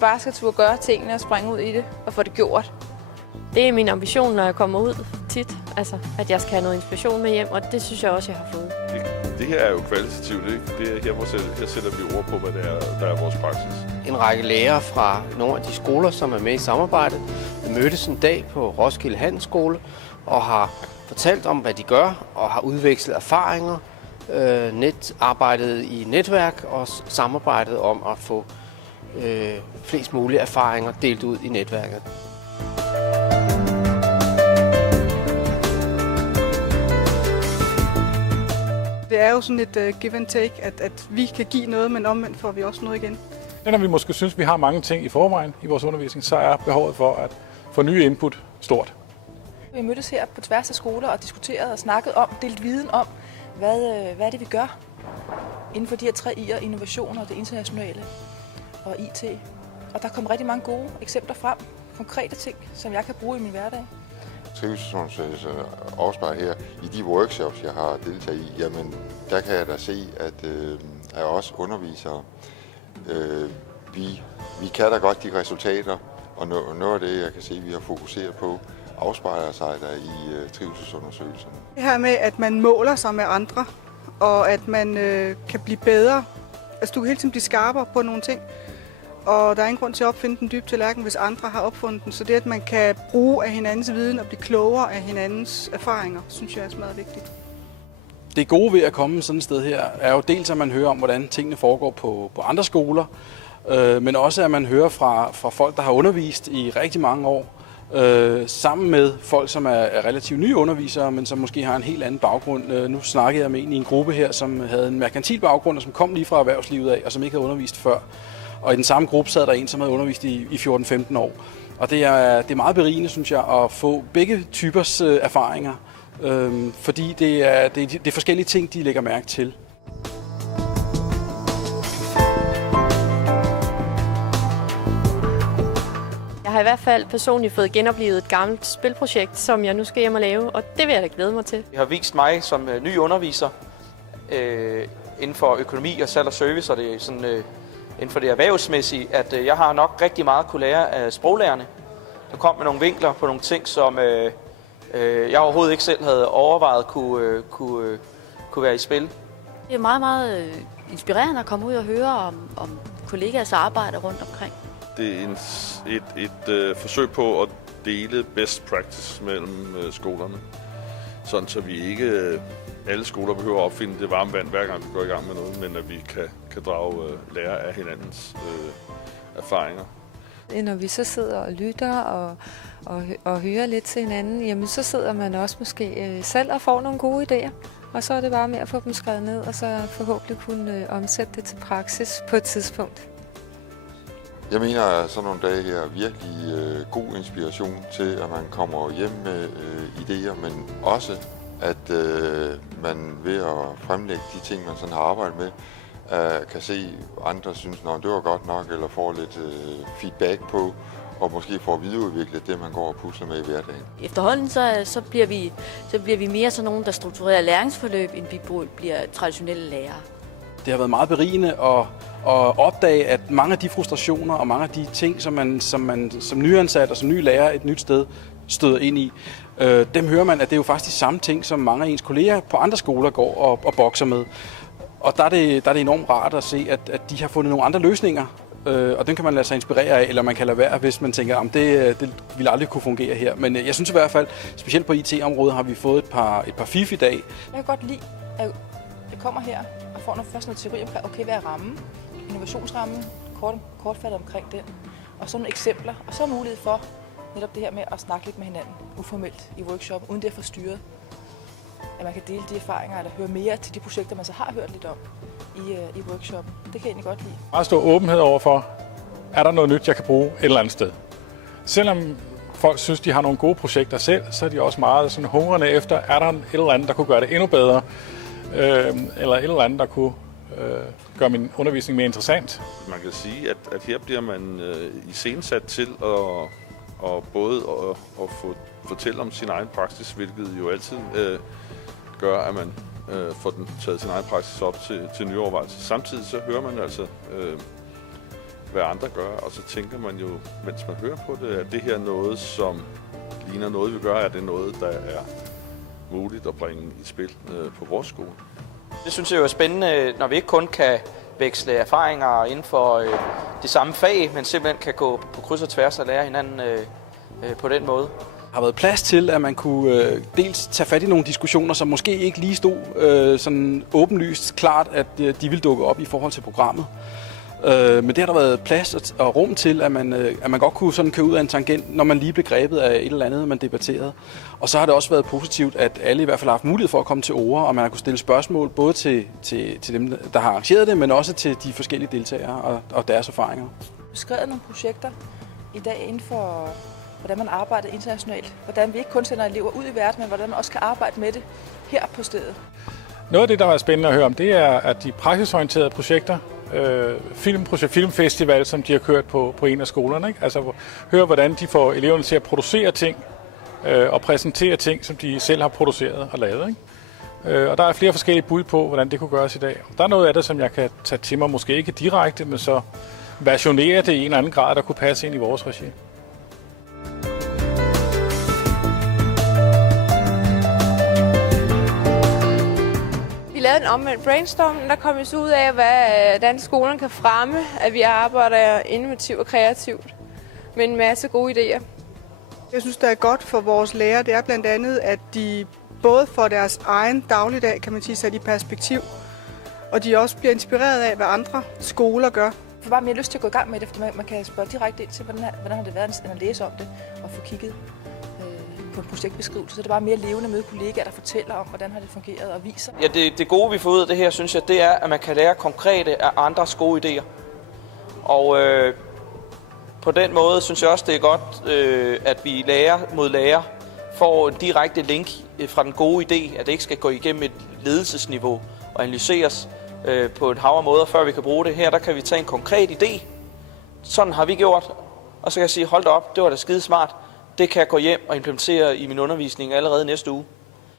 man bare skal turde gøre tingene og springe ud i det og få det gjort. Det er min ambition, når jeg kommer ud tit, altså at jeg skal have noget inspiration med hjem, og det synes jeg også, jeg har fået. Det her er jo kvalitativt, ikke? Det er her, hvor jeg sætter vi ord på, hvad det er, der er vores praksis. En række lærere fra nogle af de skoler, som er med i samarbejdet, mødtes en dag på Roskilde Handelsskole og har fortalt om, hvad de gør, og har udvekslet erfaringer, arbejdet i netværk og samarbejdet om at få flest mulige erfaringer delt ud i netværket. Det er jo sådan et give and take, at vi kan give noget, men omvendt får vi også noget igen. Når vi måske synes, at vi har mange ting i forvejen i vores undervisning, så er behovet for at få nye input stort. Vi mødtes her på tværs af skoler og diskuterede og snakket om, delt viden om, hvad er det, vi gør inden for de her 3 I'er, innovation og det internationale og IT. Og der kom rigtig mange gode eksempler frem, konkrete ting, som jeg kan bruge i min hverdag. Trivselsundersøgelser afspejler her i de workshops, jeg har deltaget i, jamen der kan jeg da se, at jeg også undervisere, vi kan da godt de resultater, og noget af det, jeg kan se, vi har fokuseret på, afspejler sig der i trivselsundersøgelserne. Det her med, at man måler sig med andre, og at man kan blive bedre. Altså du kan hele tiden blive skarpere på nogle ting, og der er ingen grund til at opfinde den dybe tallerken, hvis andre har opfundet den. Så det, at man kan bruge af hinandens viden og blive klogere af hinandens erfaringer, synes jeg er meget vigtigt. Det gode ved at komme sådan et sted her, er jo dels, at man hører om, hvordan tingene foregår på andre skoler, men også, at man hører fra folk, der har undervist i rigtig mange år, sammen med folk, som er relativt nye undervisere, men som måske har en helt anden baggrund. Nu snakkede jeg med en i en gruppe her, som havde en merkantil baggrund, og som kom lige fra erhvervslivet af, og som ikke havde undervist før. Og i den samme gruppe sad der en, som havde undervist i 14-15 år. Og det er meget berigende, synes jeg, at få begge typers erfaringer, fordi det er forskellige ting, de lægger mærke til. Jeg har i hvert fald personligt fået genoplevet et gammelt spilprojekt, som jeg nu skal hjem og lave, og det vil jeg da glæde mig til. Det har vist mig som ny underviser inden for økonomi og salg og service, og det er sådan, inden for det erhvervsmæssige, at jeg har nok rigtig meget kunne lære af sproglærerne. Der kom med nogle vinkler på nogle ting, som jeg overhovedet ikke selv havde overvejet kunne være i spil. Det er meget, meget inspirerende at komme ud og høre om kollegaers arbejde rundt omkring. Det er et forsøg på at dele best practice mellem skolerne, sådan så vi ikke alle skoler behøver at opfinde det varme vand, hver gang vi går i gang med noget, men at vi kan drage lære af hinandens erfaringer. Når vi så sidder og lytter og hører lidt til hinanden, jamen så sidder man også måske selv og får nogle gode idéer. Og så er det bare med at få dem skrevet ned, og så forhåbentlig kunne omsætte det til praksis på et tidspunkt. Jeg mener, at sådan nogle dage her er virkelig god inspiration til, at man kommer hjem med idéer, men også at man ved at fremlægge de ting, man sådan har arbejdet med, kan se andre synes, at det var godt nok, eller får lidt feedback på, og måske får videreudviklet det, man går og pusler med i hverdagen. Efterhånden så bliver vi mere sådan nogen, der strukturerer læringsforløb, end vi bliver traditionelle lærere. Det har været meget berigende at opdage, at mange af de frustrationer og mange af de ting, som man som nyansat og som ny lærer et nyt sted støder ind i, dem hører man, at det er jo faktisk de samme ting, som mange af ens kolleger på andre skoler går og bokser med. Og der er det enormt rart at se, at de har fundet nogle andre løsninger, og dem kan man lade sig inspirere af, eller man kan lade være, hvis man tænker, at det ville aldrig kunne fungere her. Men jeg synes i hvert fald, specielt på IT-området, har vi fået et par fif i dag. Jeg kan godt lide, at jeg kommer her og får først noget teori omkring, okay, hvad er rammen? Innovationsrammen, kortfattet omkring den, og så nogle eksempler, og så mulighed for netop det her med at snakke lidt med hinanden, uformelt i workshop, uden det at forstyrre. At man kan dele de erfaringer, eller høre mere til de projekter, man så har hørt lidt om i workshoppen. Det kan jeg egentlig godt lide. Meget stor åbenhed overfor, er der noget nyt, jeg kan bruge et eller andet sted. Selvom folk synes, de har nogle gode projekter selv, så er de også meget sådan hungrende efter, er der et eller andet, der kunne gøre det endnu bedre, eller et eller andet, der kunne gøre min undervisning mere interessant. Man kan sige, at her bliver man iscenesat til at både at fortælle om sin egen praksis, hvilket jo altid gør, at man får den taget sin egen praksis op til nye overvejelser. Samtidig så hører man altså hvad andre gør, og så tænker man jo, mens man hører på det, at det her noget, som ligner noget, vi gør, er det noget, der er muligt at bringe i spil på vores skole. Det synes jeg jo er spændende, når vi ikke kun kan veksle erfaringer inden for det samme fag, men simpelthen kan gå på kryds og tværs og lære hinanden på den måde. Der har været plads til, at man kunne dels tage fat i nogle diskussioner, som måske ikke lige stod sådan åbenlyst klart, at de ville dukke op i forhold til programmet. Men det har der været plads og rum til, at man godt kunne sådan køre ud af en tangent, når man lige blev grebet af et eller andet, man debatterede. Og så har det også været positivt, at alle i hvert fald har haft mulighed for at komme til ord, og man har kunne stille spørgsmål både til dem, der har arrangeret det, men også til de forskellige deltagere og deres erfaringer. Beskrevet nogle projekter i dag inden for, hvordan man arbejder internationalt. Hvordan vi ikke kun sender elever ud i verden, men hvordan man også kan arbejde med det her på stedet. Noget af det, der var spændende at høre om, det er, at de praksisorienterede projekter, filmfestival, som de har kørt på en af skolerne. Ikke? Altså høre, hvordan de får eleverne til at producere ting og præsentere ting, som de selv har produceret og lavet. Ikke? Og der er flere forskellige bud på, hvordan det kunne gøres i dag. Der er noget af det, som jeg kan tage til mig, måske ikke direkte, men så versionere det i en eller anden grad, der kunne passe ind i vores regi. Vi lavede en omvendt brainstorming, der kom vi så ud af, hvordan skolerne kan fremme, at vi arbejder innovativt og kreativt med en masse gode idéer. Jeg synes, det er godt for vores lærere, det er blandt andet, at de både får deres egen dagligdag, kan man sige, sat i perspektiv, og de også bliver inspireret af, hvad andre skoler gør. Jeg får bare mere lyst til at gå i gang med det, fordi man kan spørge direkte ind til, hvordan har det været at læse om det og få kigget på en projektbeskrivelse. Så det er bare mere levende med kollegaer, der fortæller om, hvordan har det fungeret og viser. Ja, det gode, vi får ud af det her, synes jeg, det er, at man kan lære konkrete af andres gode idéer. Og på den måde synes jeg også, det er godt, at vi lærer mod lærer får en direkte link fra den gode idé, at det ikke skal gå igennem et ledelsesniveau og analyseres på et hav af måder, før vi kan bruge det. Her der kan vi tage en konkret idé. Sådan har vi gjort. Og så kan jeg sige, hold da op, det var da skide smart. Det kan jeg gå hjem og implementere i min undervisning allerede næste uge.